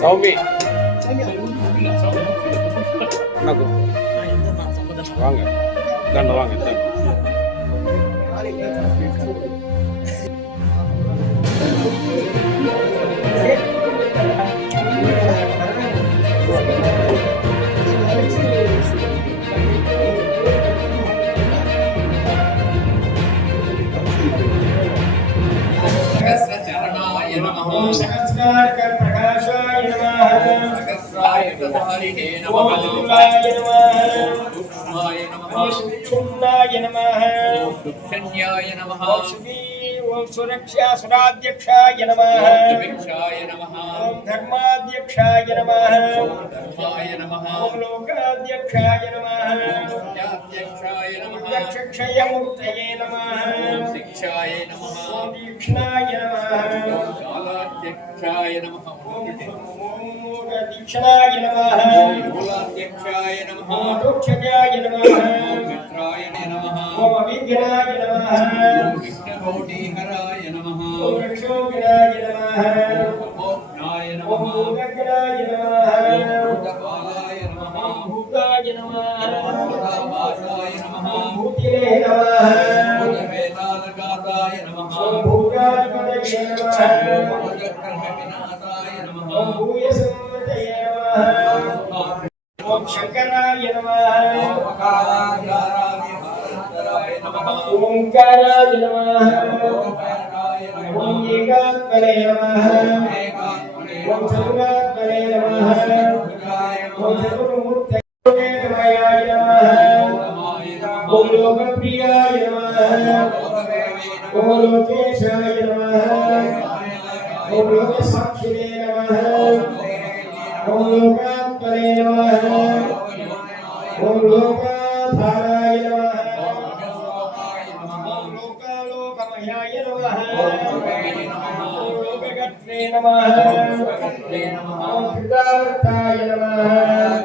சௌமி வாங்க இந்தாண்ட வாங்க இந்தாண்ட ओम सहस्रार कर प्रकाशाय नमः सहस्राय हरिहे नमः ओम सूक्ष्माय नमः ओम सूक्ष्माय नमः ओम दुक्षण्याय नमः ओम सुरक्षा सुराध्यक्षाय नमः ओम सुभिक्षाय नमः ओम धर्माध्यक्षाय नमः ओम धर्माय नमः ओम लोकाध्यक्षाय नमः ओम याध्यक्षाय नमः दक्षक्षय मुक्तये नमः ओम शिक्षाय नमः ओम दीक्षणाय नमः ओम कालाध्यक्षाय नमः ओम दीक्षणाय नमः ओम मूलाध्यक्षाय नमः ओम दोक्षजाय नमः ओम मित्राय नमः ओम अविघ्नाय नमः ओम विघ्नकोटिहराय नमः ओम रक्षोघ्नाय नमः ओम मोक्षाय नमः ओम भूतग्नाय नमः ओम भूतपालाय नमः ओम भूताय नमः ओम भूतावासाय नमः ओम भूतिले नमः ओम भूतवेदालगाताय नमः ओम भूताधिपतये नमः ओम भूतकर्मविनाशाय नमः ओम भूयसंवतये नमः ओम शंकराय नमः ओंकाराय नमः ओम एकात्मने नमः ओम चतुरात्मने नमः ओम चतुर्मूर्तये नमः ओम लोकप्रियाय नमः ओम लोकेशाय नमः ओम लोकसाक्षिणे नमः ओम लोकात्मने नमः ओम लोकाधाराय नमः ओम लोकालोकमयाय नमः ओम लोकगत्रे नमः ओम कृतार्थाय नमः